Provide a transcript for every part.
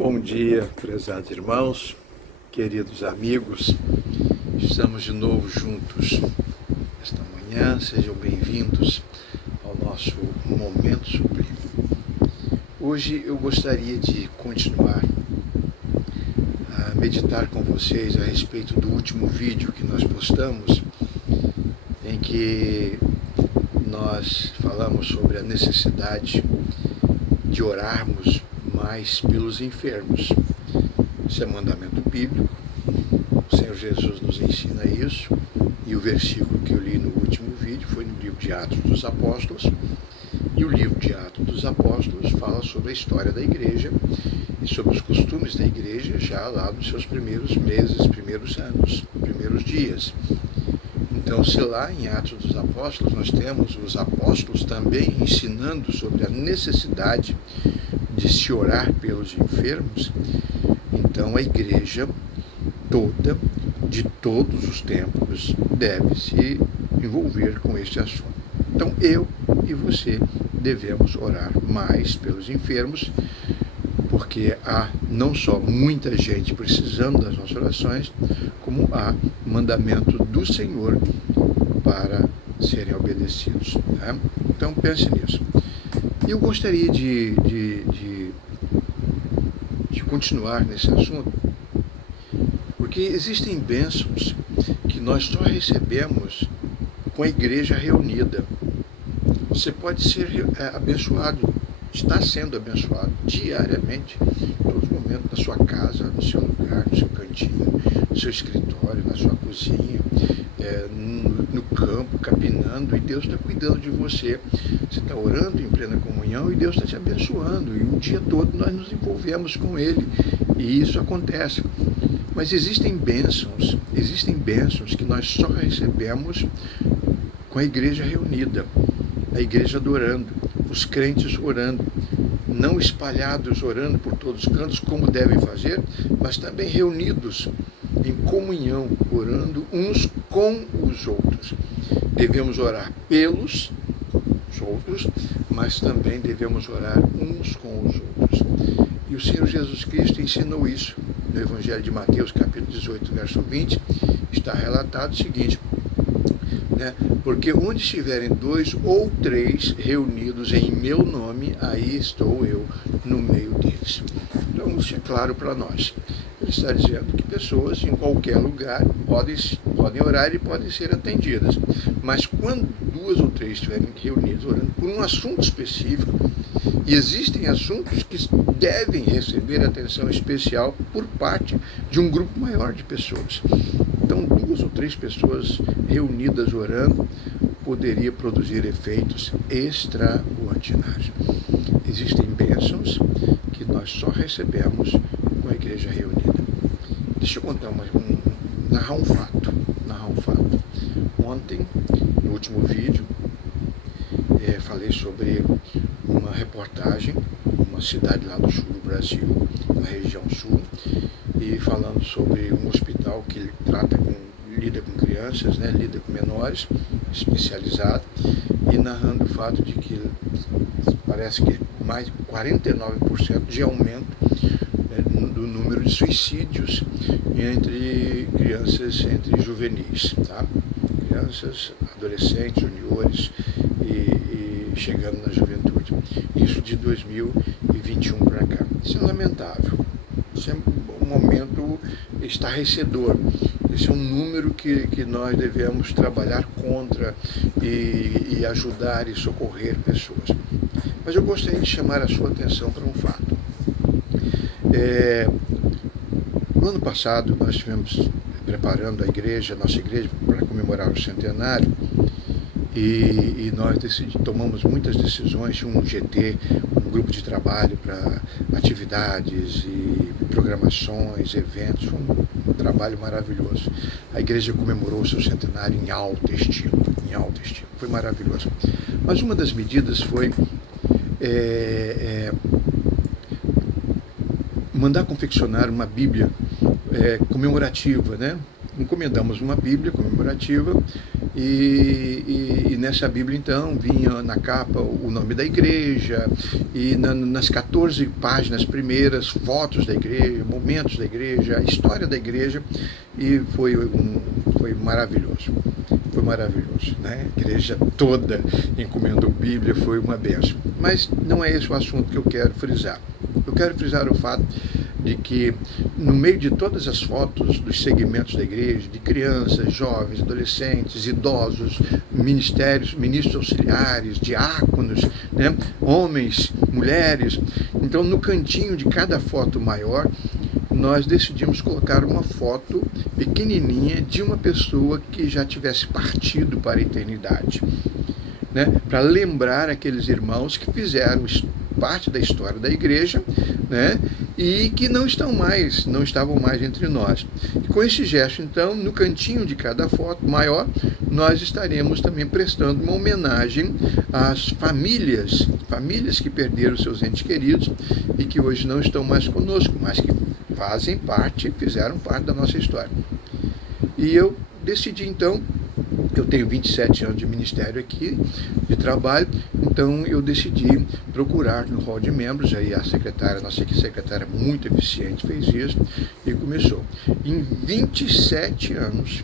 Bom dia, prezados irmãos, queridos amigos, estamos de novo juntos esta manhã, sejam bem-vindos ao nosso Momento Sublime. Hoje eu gostaria de continuar a meditar com vocês a respeito do último vídeo que nós postamos, em que nós falamos sobre a necessidade de orarmos mais pelos enfermos. Isso é mandamento bíblico, o Senhor Jesus nos ensina isso, e o versículo que eu li no último vídeo foi no livro de Atos dos Apóstolos, e o livro de Atos dos Apóstolos fala sobre a história da igreja e sobre os costumes da igreja já lá nos seus primeiros meses, primeiros anos, primeiros dias. Então, se lá em Atos dos Apóstolos nós temos os apóstolos também ensinando sobre a necessidade de se orar pelos enfermos, então a igreja toda, de todos os tempos, deve se envolver com este assunto. Então eu e você devemos orar mais pelos enfermos, porque há não só muita gente precisando das nossas orações, como há mandamento do Senhor para serem obedecidos. Tá? Então pense nisso. Eu gostaria de continuar nesse assunto, porque existem bênçãos que nós só recebemos com a igreja reunida. Você pode ser abençoado, está sendo abençoado diariamente, em todos os momentos, na sua casa, no seu lugar, no seu cantinho, no seu escritório, na sua cozinha, no campo, capinando, e Deus está cuidando de você. Você está orando em plena comunhão e Deus está te abençoando, e o dia todo nós nos envolvemos com Ele, e isso acontece. Mas existem bênçãos que nós só recebemos com a igreja reunida, a igreja adorando, os crentes orando, não espalhados orando por todos os cantos, como devem fazer, mas também reunidos em comunhão, orando uns com os outros. Devemos orar pelos outros, mas também devemos orar uns com os outros. E o Senhor Jesus Cristo ensinou isso. No Evangelho de Mateus, capítulo 18, verso 20, está relatado o seguinte, porque onde estiverem 2 ou 3 reunidos em meu nome, aí estou eu no meio deles. Então isso é claro para nós. Ele está dizendo que pessoas em qualquer lugar podem orar e podem ser atendidas. Mas quando 2 ou 3 estiverem reunidos orando por um assunto específico, e existem assuntos que devem receber atenção especial por parte de um grupo maior de pessoas. Então 2 ou 3 pessoas reunidas orando poderia produzir efeitos extraordinários. Existem bênçãos que nós só recebemos com a igreja reunida. Deixa eu contar narrar um fato. Ontem, no último vídeo, falei sobre uma reportagem, uma cidade lá do sul do Brasil, na região sul, e falando sobre um hospital que lida com crianças, lida com menores, especializado, e narrando o fato de que parece que mais de 49% de aumento do número de suicídios entre crianças, entre juvenis, tá? Crianças, adolescentes, juniores e chegando na juventude. Isso de 2021 para cá. Isso é lamentável. Isso é um momento estarrecedor. Esse é um número que nós devemos trabalhar contra e ajudar e socorrer pessoas. Mas eu gostaria de chamar a sua atenção para um fato. No ano passado, nós estivemos preparando nossa igreja, para comemorar o centenário, e nós tomamos muitas decisões. Tinha um GT, um grupo de trabalho para atividades e programações, eventos. Foi um trabalho maravilhoso. A igreja comemorou o seu centenário em alto estilo. Foi maravilhoso. Mas uma das medidas foi mandar confeccionar uma Bíblia comemorativa, Encomendamos uma Bíblia comemorativa E nessa Bíblia, então, vinha na capa o nome da igreja, e nas 14 páginas primeiras, fotos da igreja, momentos da igreja, a história da igreja, e foi maravilhoso. Foi maravilhoso, né? A igreja toda encomendou Bíblia, foi uma bênção. Mas não é esse o assunto que eu quero frisar. Eu quero frisar o fato de que, no meio de todas as fotos dos segmentos da igreja, de crianças, jovens, adolescentes, idosos, ministérios, ministros auxiliares, diáconos, né? Homens, mulheres, então no cantinho de cada foto maior, nós decidimos colocar uma foto pequenininha de uma pessoa que já tivesse partido para a eternidade, né? Para lembrar aqueles irmãos que fizeram parte da história da igreja, né? E que não estavam mais entre nós. E com esse gesto, então, no cantinho de cada foto maior, nós estaremos também prestando uma homenagem às famílias que perderam seus entes queridos e que hoje não estão mais conosco, mas que fizeram parte da nossa história. E eu decidi, então, eu tenho 27 anos de ministério aqui, de trabalho, então eu decidi procurar no hall de membros, aí a secretária, nossa secretária muito eficiente, fez isso e começou. Em 27 anos,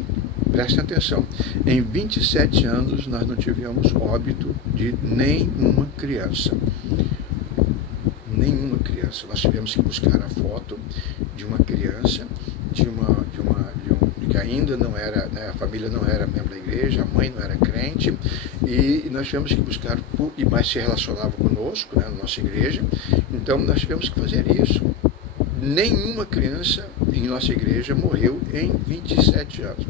prestem atenção, em 27 anos nós não tivemos óbito de nenhuma criança. Nenhuma criança. Nós tivemos que buscar a foto de uma criança, que ainda não era, né, a família não era membro da igreja, a mãe não era crente, e nós tivemos que buscar, mas se relacionava conosco, né, na nossa igreja, então nós tivemos que fazer isso. Nenhuma criança em nossa igreja morreu em 27 anos.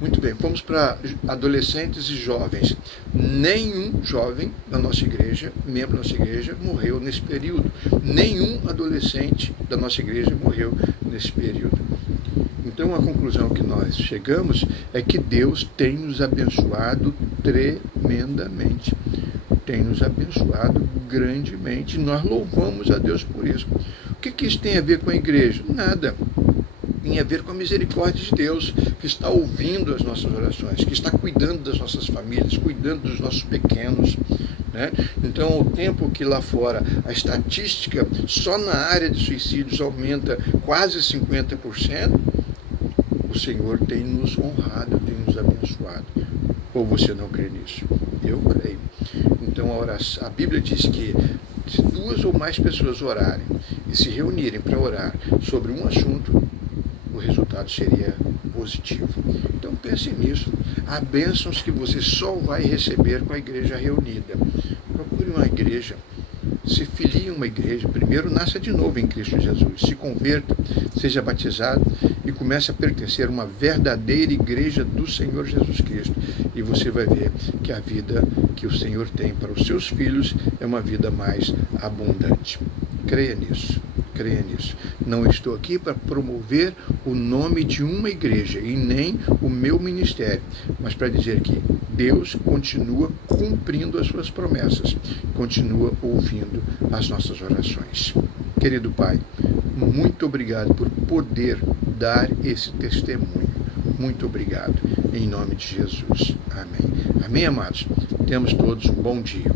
Muito bem, fomos para adolescentes e jovens. Nenhum jovem da nossa igreja, membro da nossa igreja, morreu nesse período. Nenhum adolescente da nossa igreja morreu nesse período. Então, a conclusão que nós chegamos é que Deus tem nos abençoado tremendamente. Tem nos abençoado grandemente. Nós louvamos a Deus por isso. O que isso tem a ver com a igreja? Nada. Tem a ver com a misericórdia de Deus, que está ouvindo as nossas orações, que está cuidando das nossas famílias, cuidando dos nossos pequenos, né? Então, ao tempo que lá fora a estatística só na área de suicídios aumenta quase 50%, o Senhor tem nos honrado, tem nos abençoado. Ou você não crê nisso? Eu creio. Então, a Bíblia diz que se 2 ou mais pessoas orarem e se reunirem para orar sobre um assunto, o resultado seria positivo. Então pense nisso. Há bênçãos que você só vai receber com a igreja reunida. Procure uma igreja, se filie em uma igreja, primeiro nasça de novo em Cristo Jesus, se converta, seja batizado e comece a pertencer a uma verdadeira igreja do Senhor Jesus Cristo. E você vai ver que a vida que o Senhor tem para os seus filhos é uma vida mais abundante. Creia nisso. Creia nisso. Não estou aqui para promover o nome de uma igreja e nem o meu ministério, mas para dizer que Deus continua cumprindo as suas promessas, continua ouvindo as nossas orações. Querido Pai, muito obrigado por poder dar esse testemunho. Muito obrigado. Em nome de Jesus. Amém. Amém, amados? Temos todos um bom dia.